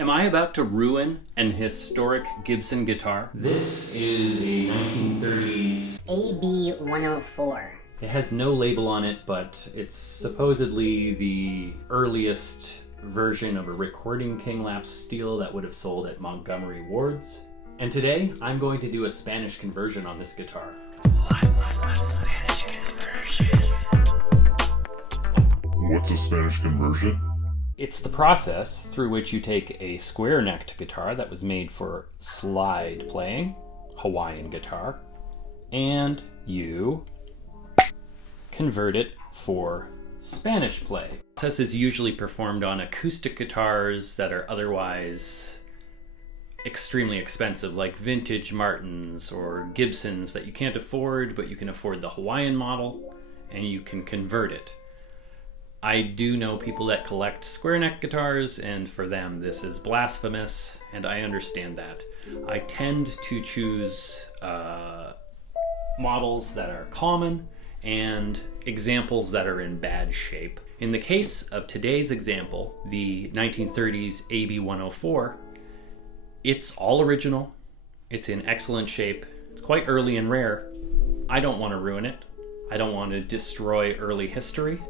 Am I about to ruin an historic Gibson guitar? This is a 1930s AB-104. It has no label on it, but it's supposedly the earliest version of a recording king lap steel that would have sold at Montgomery Ward's. And today, I'm going to do a Spanish conversion on this guitar. What's a Spanish conversion? What's a Spanish conversion? It's the process through which you take a square-necked guitar that was made for slide playing, Hawaiian guitar, and you convert it for Spanish play. The process is usually performed on acoustic guitars that are otherwise extremely expensive, like vintage Martins or Gibsons that you can't afford, but you can afford the Hawaiian model and you can convert it. I do know people that collect square neck guitars, and for them this is blasphemous, and I understand that. I tend to choose models that are common and examples that are in bad shape. In the case of today's example, the 1930s AB-104, it's all original, it's in excellent shape, it's quite early and rare. I don't want to ruin it. I don't want to destroy early history.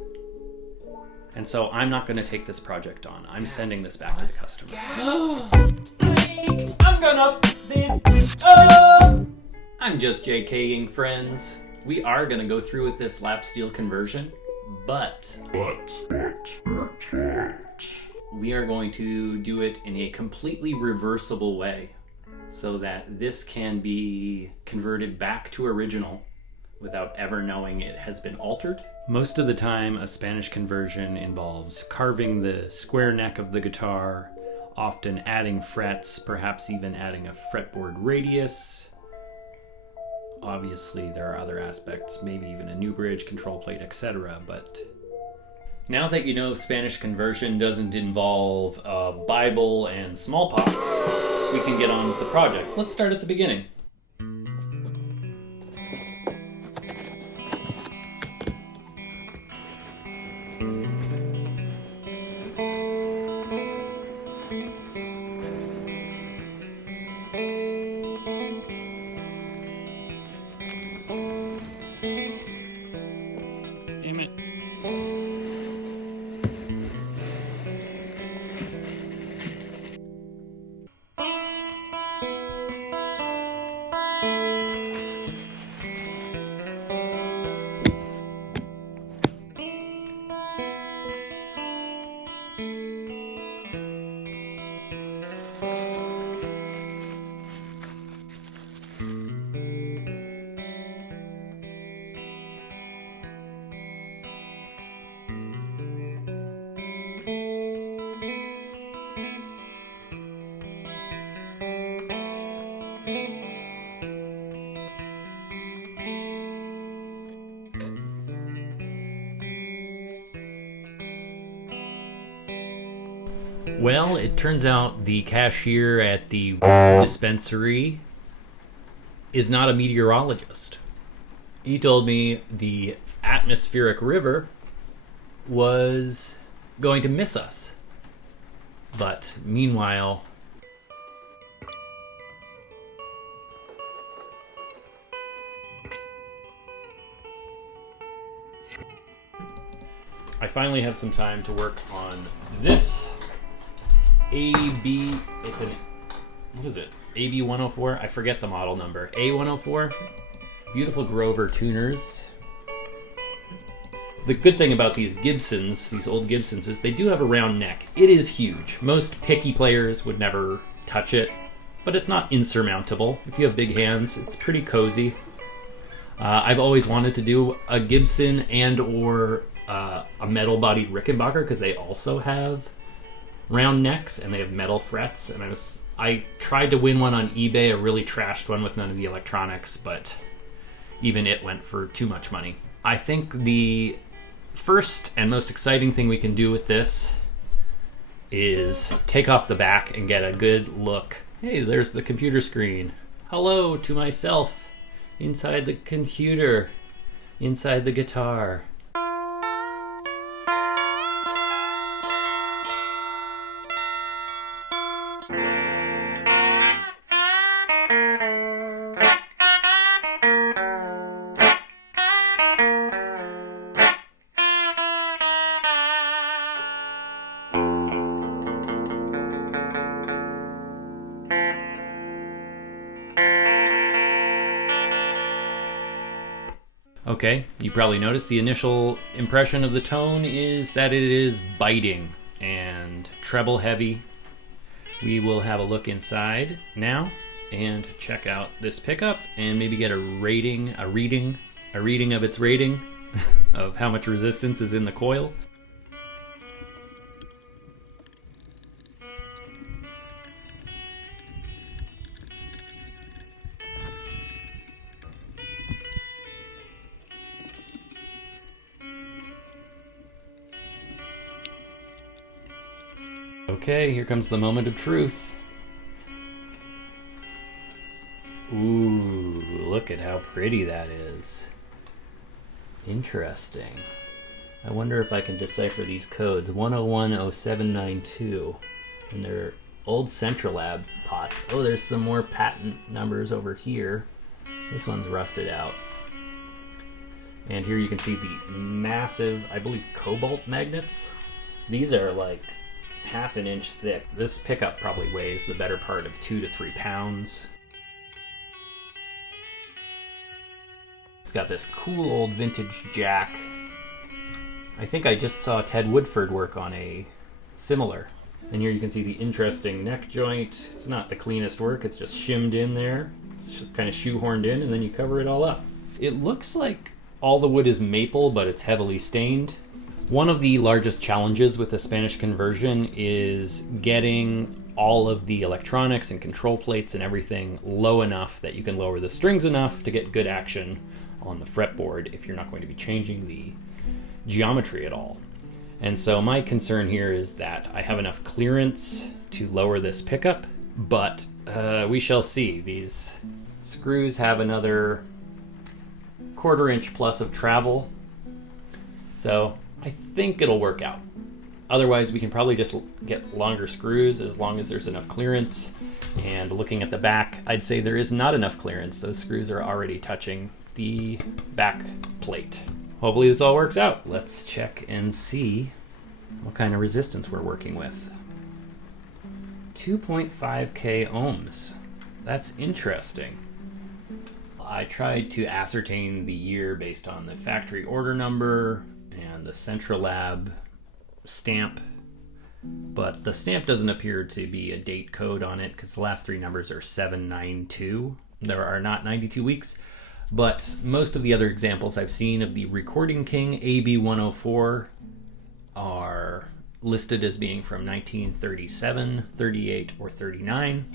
And so I'm not going to take this project on. I'm sending this back to the customer. I'm gonna this. I'm just JKing, friends. We are going to go through with this lap steel conversion, but we are going to do it in a completely reversible way so that this can be converted back to original without ever knowing it has been altered. Most of the time, a Spanish conversion involves carving the square neck of the guitar, often adding frets, perhaps even adding a fretboard radius. Obviously, there are other aspects, maybe even a new bridge, control plate, etc. But now that you know Spanish conversion doesn't involve a Bible and smallpox, we can get on with the project. Let's start at the beginning. Damn it. Well, it turns out the cashier at the dispensary is not a meteorologist. He told me the atmospheric river was going to miss us. But meanwhile, I finally have some time to work on this AB, it's an, what is it? AB-104? I forget the model number. A104? Beautiful Grover tuners. The good thing about these Gibsons, these old Gibsons, is they do have a round neck. It is huge. Most picky players would never touch it, but it's not insurmountable. If you have big hands, it's pretty cozy. I've always wanted to do a Gibson and or a metal-bodied Rickenbacker because they also have round necks and they have metal frets, and I tried to win one on eBay, a really trashed one with none of the electronics, but even it went for too much money. I think the first and most exciting thing we can do with this is take off the back and get a good look. Hey, there's the computer screen. Hello to myself inside the computer, inside the guitar. Okay, you probably noticed the initial impression of the tone is that it is biting and treble heavy. We will have a look inside now and check out this pickup and maybe get a reading of its rating of how much resistance is in the coil. Okay, here comes the moment of truth. Ooh, look at how pretty that is. Interesting. I wonder if I can decipher these codes. 1010792. And they're old Central Lab pots. Oh, there's some more patent numbers over here. This one's rusted out. And here you can see the massive, I believe, cobalt magnets. These are like half an inch thick. This pickup probably weighs the better part of 2 to 3 pounds. It's got this cool old vintage jack. I think I just saw Ted Woodford work on a similar. And here you can see the interesting neck joint. It's not the cleanest work, it's just shimmed in there. It's kind of shoehorned in, and then you cover it all up. It looks like all the wood is maple, but it's heavily stained. One of the largest challenges with the Spanish conversion is getting all of the electronics and control plates and everything low enough that you can lower the strings enough to get good action on the fretboard if you're not going to be changing the geometry at all. And so my concern here is that I have enough clearance to lower this pickup, but we shall see. These screws have another 1/4 inch plus of travel, so I think it'll work out. Otherwise, we can probably just get longer screws as long as there's enough clearance. And looking at the back, I'd say there is not enough clearance. Those screws are already touching the back plate. Hopefully this all works out. Let's check and see what kind of resistance we're working with. 2.5k ohms. That's interesting. I tried to ascertain the year based on the factory order number and the Central Lab stamp, but the stamp doesn't appear to be a date code on it because the last 3 numbers are 792. There are not 92 weeks, but most of the other examples I've seen of the Recording King AB104 are listed as being from 1937, 38, or 39.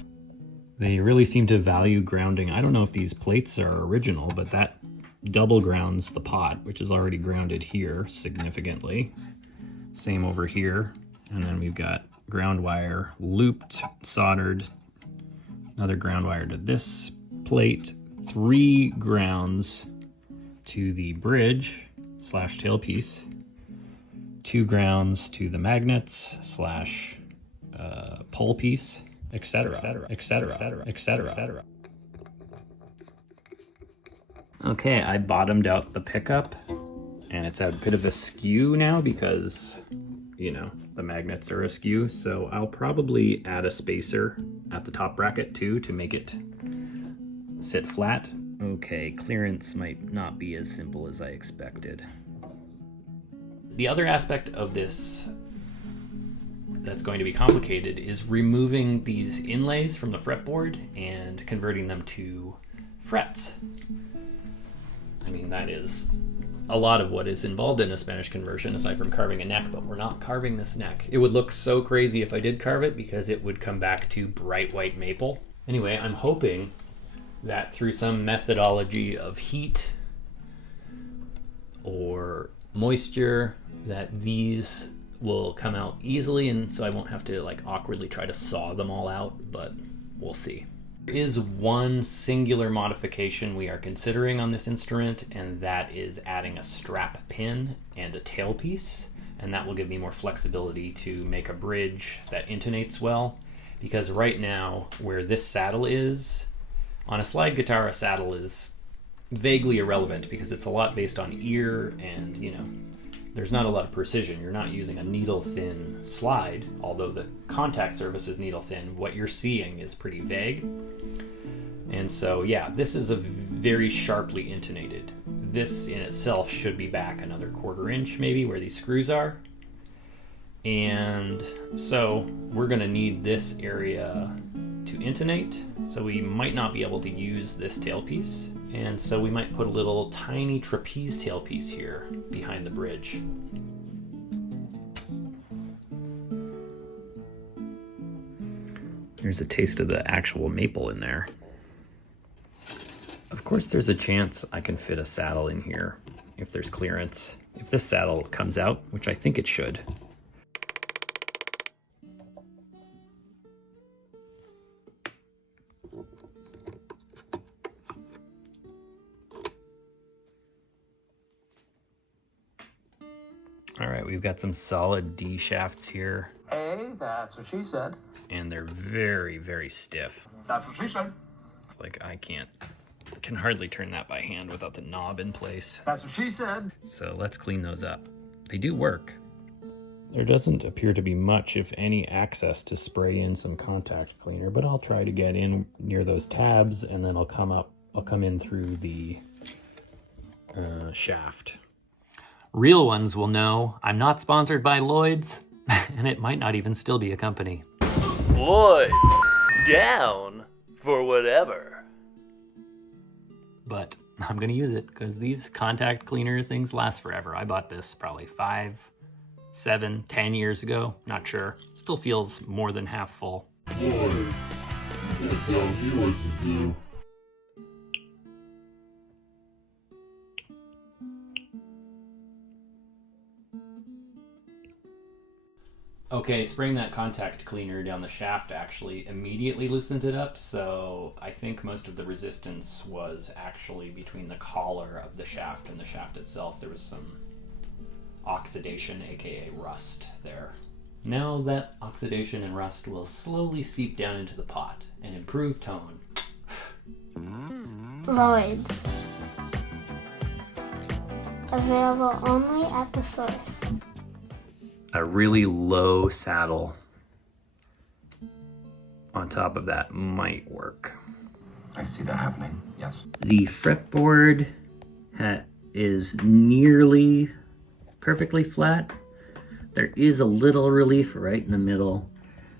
They really seem to value grounding. I don't know if these plates are original, but that double grounds the pot, which is already grounded here significantly. Same over here. And then we've got ground wire looped, soldered, another ground wire to this plate, 3 grounds to the bridge / tailpiece, 2 grounds to the magnets / pole piece, etc., etc., etc. Okay, I bottomed out the pickup, and it's a bit of a skew now because, you know, the magnets are askew, so I'll probably add a spacer at the top bracket too to make it sit flat. Okay, clearance might not be as simple as I expected. The other aspect of this that's going to be complicated is removing these inlays from the fretboard and converting them to frets. I mean, that is a lot of what is involved in a Spanish conversion aside from carving a neck, but we're not carving this neck. It would look so crazy if I did carve it because it would come back to bright white maple. Anyway, I'm hoping that through some methodology of heat or moisture that these will come out easily, and so I won't have to like awkwardly try to saw them all out, but we'll see. There is one singular modification we are considering on this instrument, and that is adding a strap pin and a tailpiece, and that will give me more flexibility to make a bridge that intonates well. because right now where this saddle is, on a slide guitar, a saddle is vaguely irrelevant because it's a lot based on ear and, you know, there's not a lot of precision. You're not using a needle thin slide, although the contact surface is needle thin. What you're seeing is pretty vague. And so, yeah, this is a very sharply intonated. This in itself should be back another 1/4 inch maybe where these screws are. And so we're gonna need this area to intonate. So we might not be able to use this tailpiece. And so we might put a little tiny trapeze tailpiece here behind the bridge. There's a taste of the actual maple in there. Of course, there's a chance I can fit a saddle in here if there's clearance. If this saddle comes out, which I think it should. All right, we've got some solid D shafts here. Hey, that's what she said. And they're very, very stiff. That's what she said. Like I can hardly turn that by hand without the knob in place. That's what she said. So let's clean those up. They do work. There doesn't appear to be much, if any, access to spray in some contact cleaner, but I'll try to get in near those tabs and then I'll come in through the shaft. Real ones will know I'm not sponsored by Lloyd's, and it might not even still be a company. Boys, down for whatever. But I'm gonna use it because these contact cleaner things last forever. I bought this probably 5, 7, 10 years ago, not sure. Still feels more than half full. Boy, you can't tell me what to do. Okay, spraying that contact cleaner down the shaft actually immediately loosened it up, so I think most of the resistance was actually between the collar of the shaft and the shaft itself. There was some oxidation, aka rust, there. Now that oxidation and rust will slowly seep down into the pot and improve tone. Lloyd's. Available only at the source. A really low saddle on top of that might work. I see that happening, yes. The fretboard is nearly perfectly flat. There is a little relief right in the middle.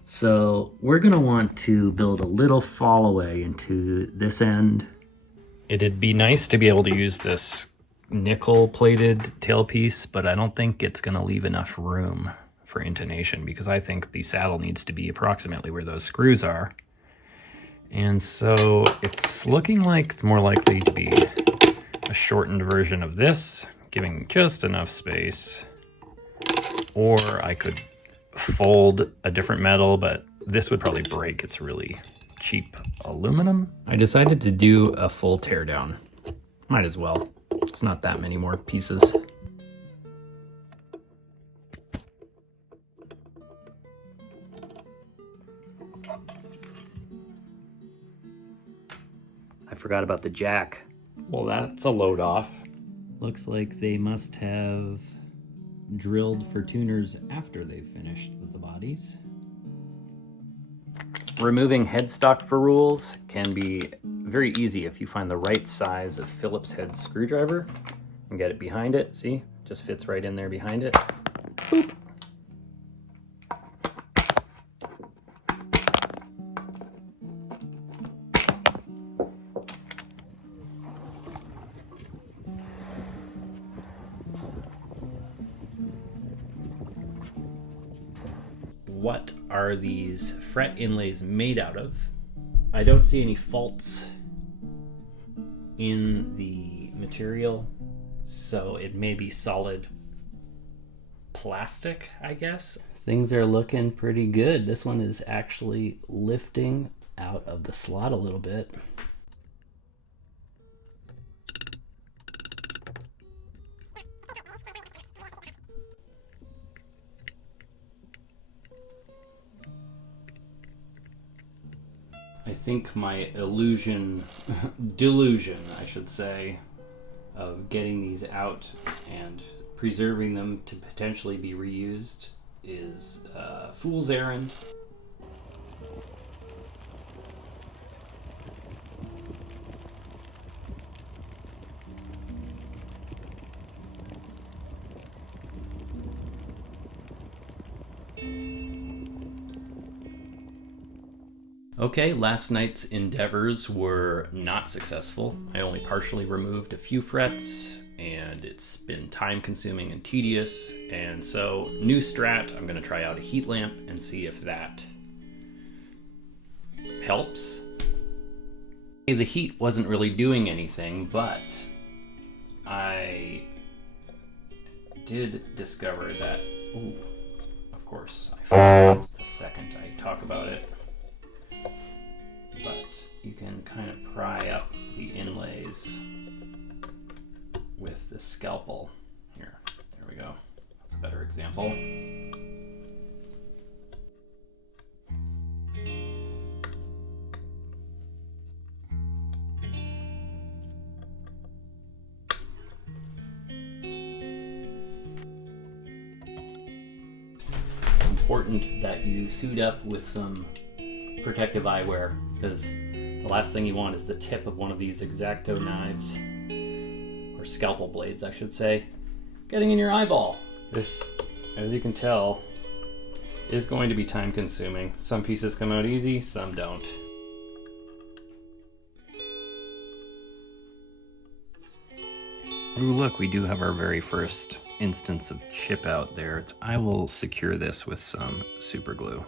So we're gonna want to build a little fall away into this end. It'd be nice to be able to use this nickel plated tailpiece, but I don't think it's gonna leave enough room for intonation because I think the saddle needs to be approximately where those screws are. And so it's looking like it's more likely to be a shortened version of this, giving just enough space. Or I could fold a different metal, but this would probably break. It's really cheap aluminum. I decided to do a full teardown. Might as well. It's not that many more pieces. I forgot about the jack. Well, that's a load off. Looks like they must have drilled for tuners after they've finished the bodies. Removing headstock ferrules can be very easy if you find the right size of Phillips head screwdriver and get it behind it. See, just fits right in there behind it. Boop. What are these fret inlays made out of? I don't see any faults in the material, so it may be solid plastic, I guess. Things are looking pretty good. This one is actually lifting out of the slot a little bit. I think my delusion, I should say, of getting these out and preserving them to potentially be reused is a fool's errand. Okay, last night's endeavors were not successful. I only partially removed a few frets, and it's been time consuming and tedious. And so, new strat, I'm gonna try out a heat lamp and see if that helps. The heat wasn't really doing anything, but I did discover that, ooh, of course, I forgot the second I talk about it. But you can kind of pry up the inlays with the scalpel. Here, there we go. That's a better example. Important that you suit up with some protective eyewear, because the last thing you want is the tip of one of these X-Acto knives, or scalpel blades I should say, getting in your eyeball. This, as you can tell, is going to be time consuming. Some pieces come out easy, some don't. Ooh, look, we do have our very first instance of chip out there. I will secure this with some super glue.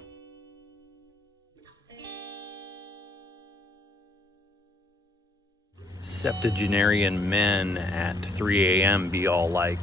Septuagenarian men at 3 a.m. be all like,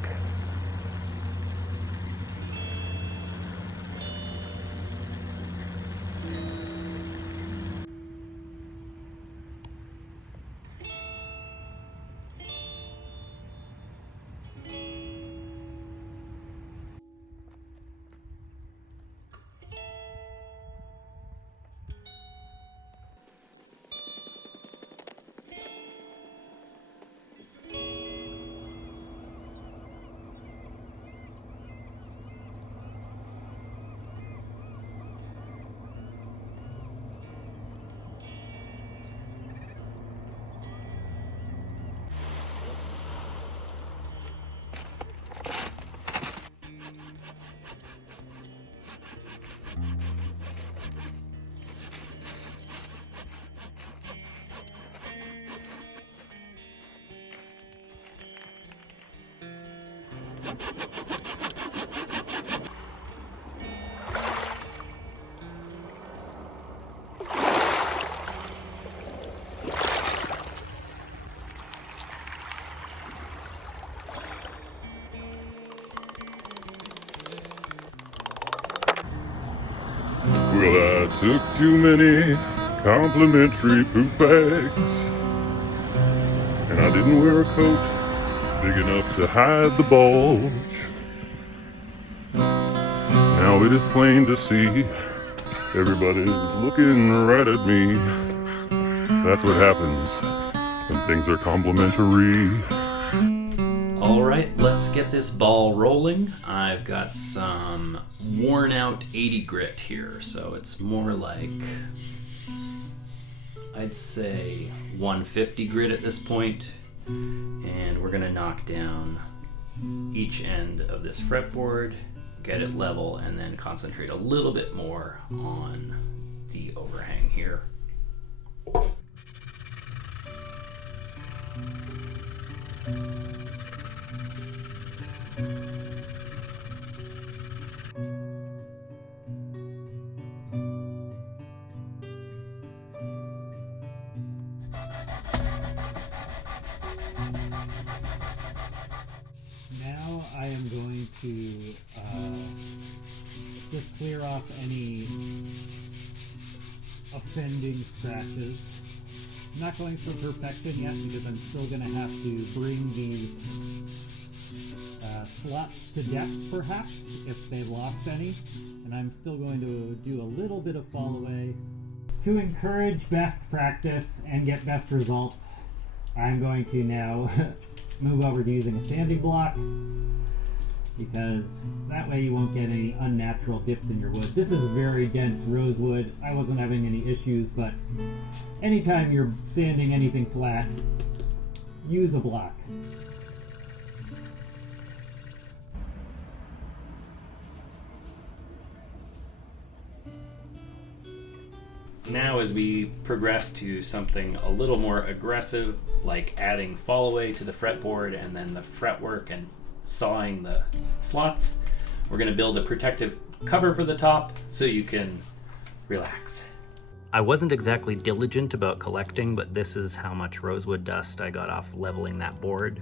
Well, I took too many complimentary poop bags, and I didn't wear a coat big enough to hide the bulge. Now it is plain to see everybody's looking right at me. That's what happens when things are complimentary. Alright, let's get this ball rolling. I've got some worn out 80 grit here, so it's more like, I'd say 150 grit at this point. And we're gonna knock down each end of this fretboard, get it level, and then concentrate a little bit more on the overhang here. Now I am going to just clear off any offending scratches. I'm not going for perfection yet because I'm still going to have to bring the slots to depth perhaps if they've lost any, and I'm still going to do a little bit of fall away. To encourage best practice and get best results, I'm going to now move over to using a sanding block, because that way you won't get any unnatural dips in your wood. This is very dense rosewood. I wasn't having any issues, but anytime you're sanding anything flat, use a block. Now as we progress to something a little more aggressive, like adding fall away to the fretboard and then the fretwork and sawing the slots, we're going to build a protective cover for the top so you can relax. I wasn't exactly diligent about collecting, but this is how much rosewood dust I got off leveling that board.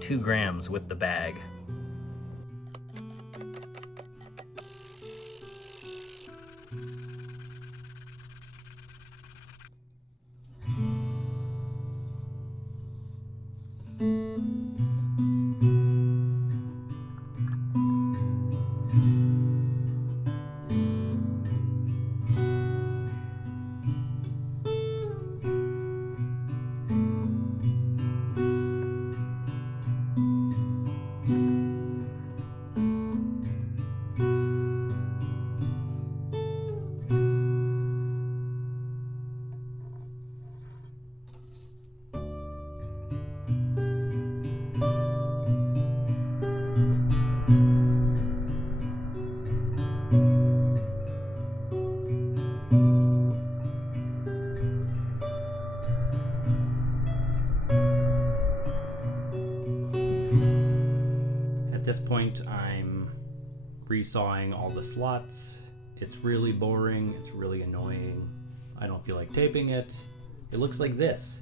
2 grams with the bag. At this point, I'm resawing all the slots. It's really boring, it's really annoying. I don't feel like taping it. It looks like this.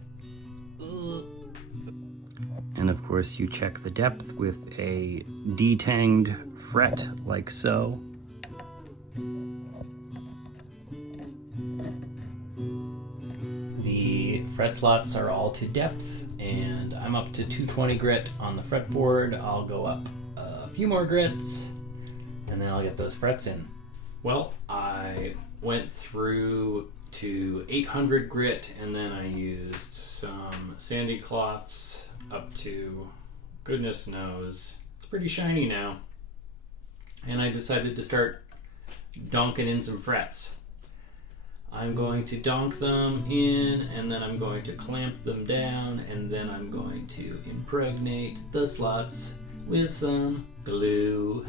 And of course you check the depth with a detanged fret like so. The fret slots are all to depth, and I'm up to 220 grit on the fretboard. I'll go up a few more grits, and then I'll get those frets in. Well, I went through to 800 grit, and then I used some sandy cloths up to goodness knows. It's pretty shiny now. And I decided to start donking in some frets. I'm going to donk them in, and then I'm going to clamp them down, and then I'm going to impregnate the slots with some glue.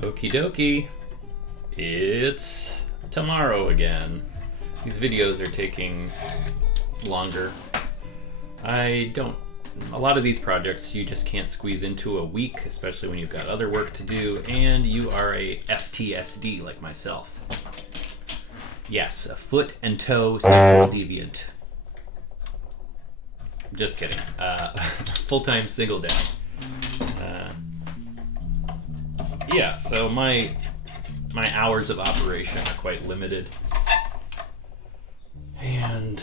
Okie dokie. It's tomorrow again. These videos are taking longer. A lot of these projects you just can't squeeze into a week, especially when you've got other work to do, and you are a FTSD like myself. Yes, a foot and toe sexual deviant. Just kidding. Full-time single dad. Yeah, so my hours of operation are quite limited. And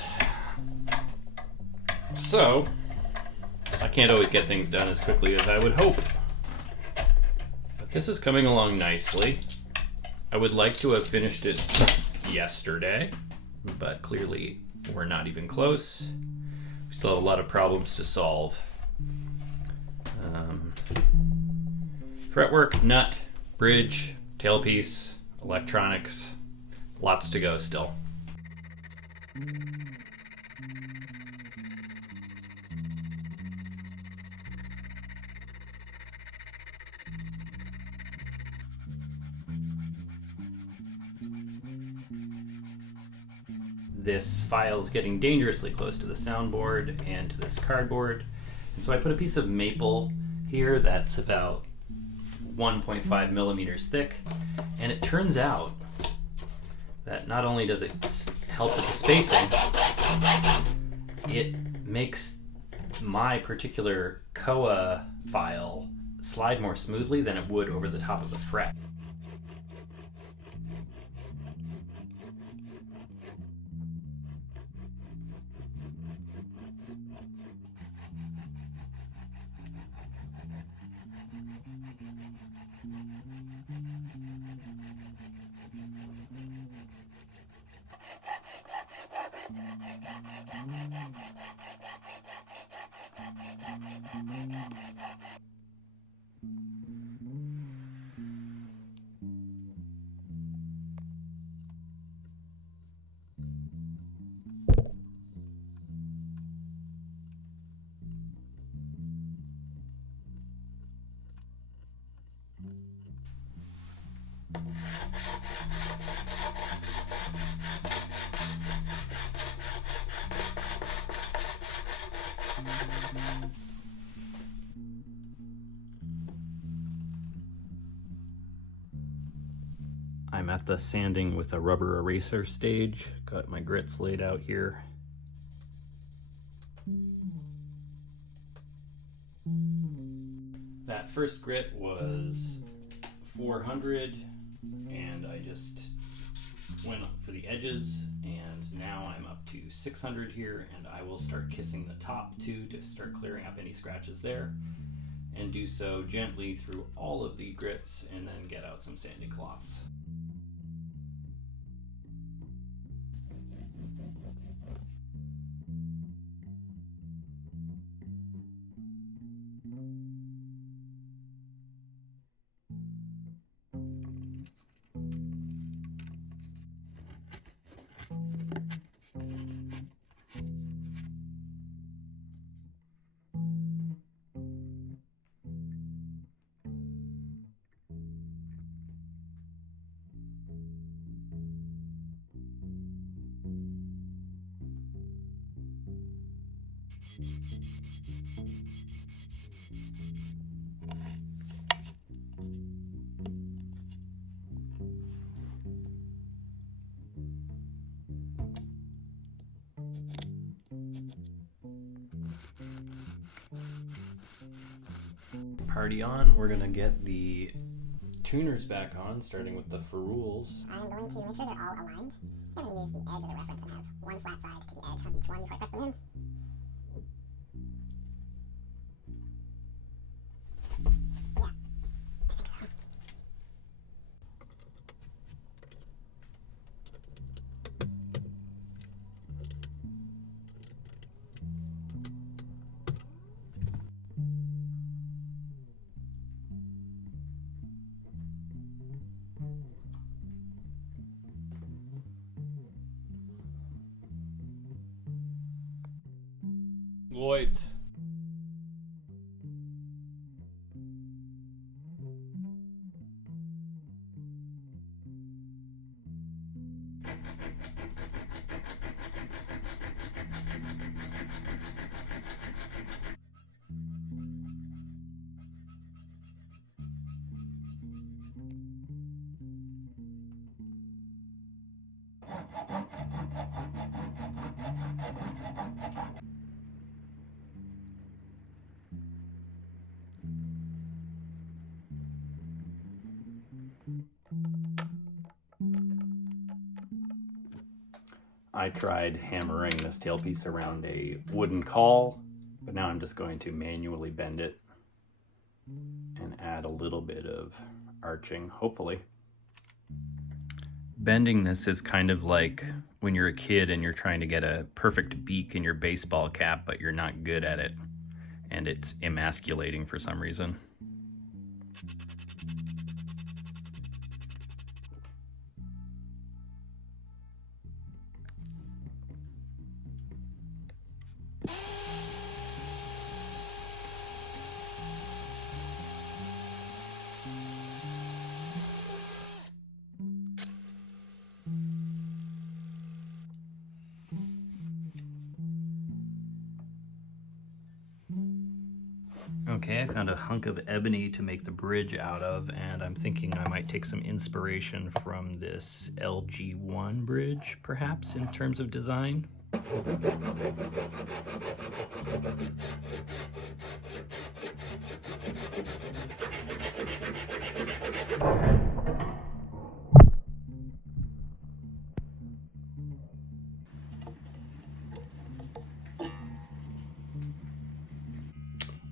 so I can't always get things done as quickly as I would hope. This is coming along nicely. I would like to have finished it yesterday, but clearly we're not even close. We still have a lot of problems to solve. Fretwork, nut, bridge, tailpiece, electronics, lots to go still. This file is getting dangerously close to the soundboard and to this cardboard. And so I put a piece of maple here that's about 1.5 millimeters thick. And it turns out that not only does it help with the spacing, it makes my particular Koa file slide more smoothly than it would over the top of the fret. I'm at the sanding with a rubber eraser stage. Got my grits laid out here. That first grit was 400 and I just went up for the edges, and now I'm up to 600 here, and I will start kissing the top too to start clearing up any scratches there, and do so gently through all of the grits and then get out some sanding cloths. Party on. We're gonna get the tuners back on, starting with the ferrules. I'm going to make sure they're all aligned. I'm going to use the edge as a reference and have one flat side to the edge on each one before I press them in. Yeah, I think so. Lloyd's. I tried hammering this tailpiece around a wooden caul, but now I'm just going to manually bend it and add a little little bit of arching, hopefully. Bending this is kind of like when you're a kid and you're trying to get a perfect beak in your baseball cap, but you're not good at it, and it's emasculating for some reason. Okay, I found a hunk of ebony to make the bridge out of, and I'm thinking I might take some inspiration from this LG1 bridge, perhaps, in terms of design.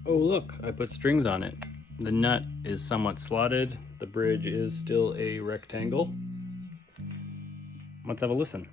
Oh look, I put strings on it. The nut is somewhat slotted. The bridge is still a rectangle. Let's have a listen.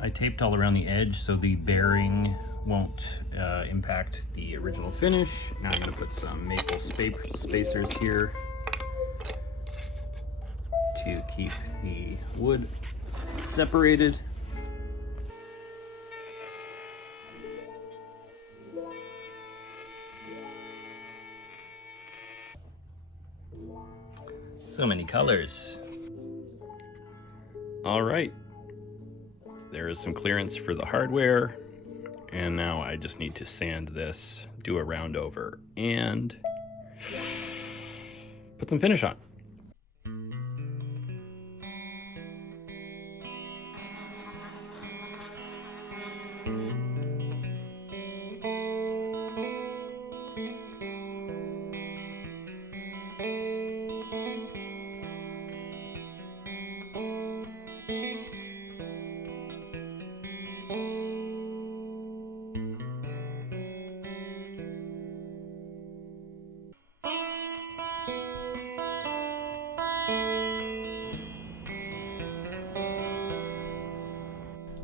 I taped all around the edge so the bearing won't impact the original finish. Now I'm going to put some maple spacers here to keep the wood separated. So many colors. All right. There is some clearance for the hardware. And now I just need to sand this, do a round over, and put some finish on.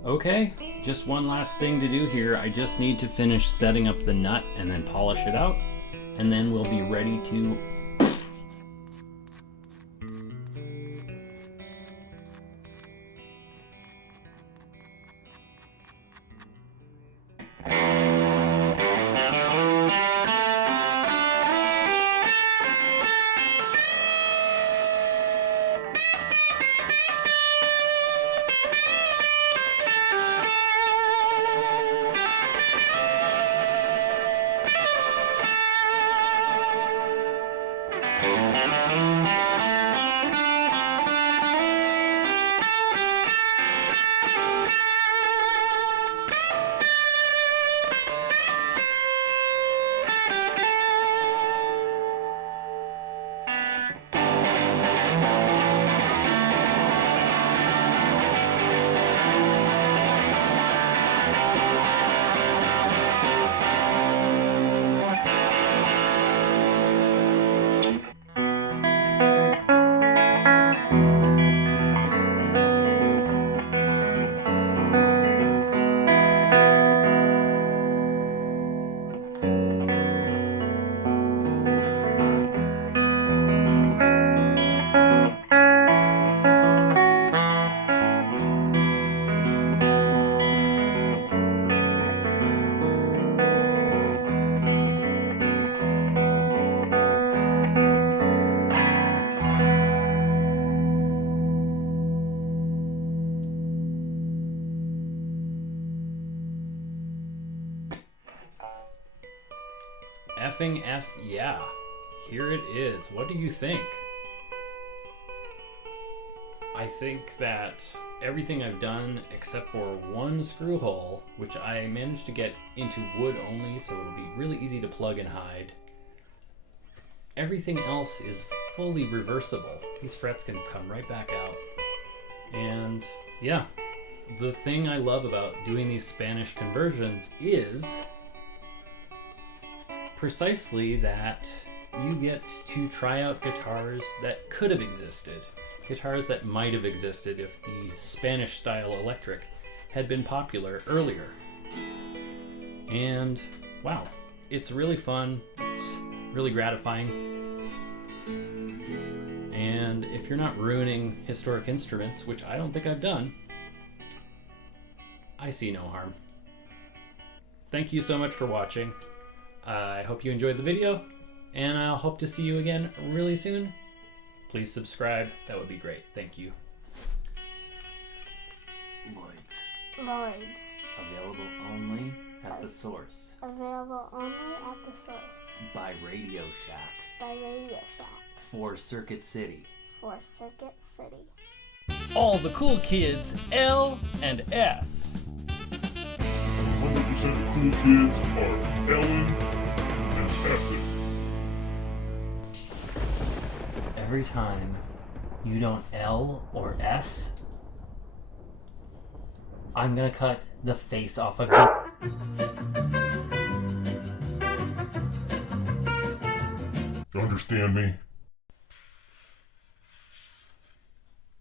Okay, just one last thing to do here. I just need to finish setting up the nut and then polish it out, and then we'll be ready to effing F yeah. Here it is. What do you think? I think that everything I've done except for one screw hole, which I managed to get into wood only, so it'll be really easy to plug and hide. Everything else is fully reversible. These frets can come right back out. And yeah, the thing I love about doing these Spanish conversions is precisely that you get to try out guitars that could have existed. Guitars that might have existed if the Spanish style electric had been popular earlier. And wow, it's really fun, it's really gratifying. And if you're not ruining historic instruments, which I don't think I've done, I see no harm. Thank you so much for watching. I hope you enjoyed the video, and I'll hope to see you again really soon. Please subscribe, that would be great. Thank you. Lloyd's. Available only at the source. Available only at the source. By Radio Shack. By Radio Shack. For Circuit City. For Circuit City. All the cool kids, L and S. 100% cool kids are Ellen and Essen. Every time you don't L or S, I'm gonna cut the face off of you. You understand me?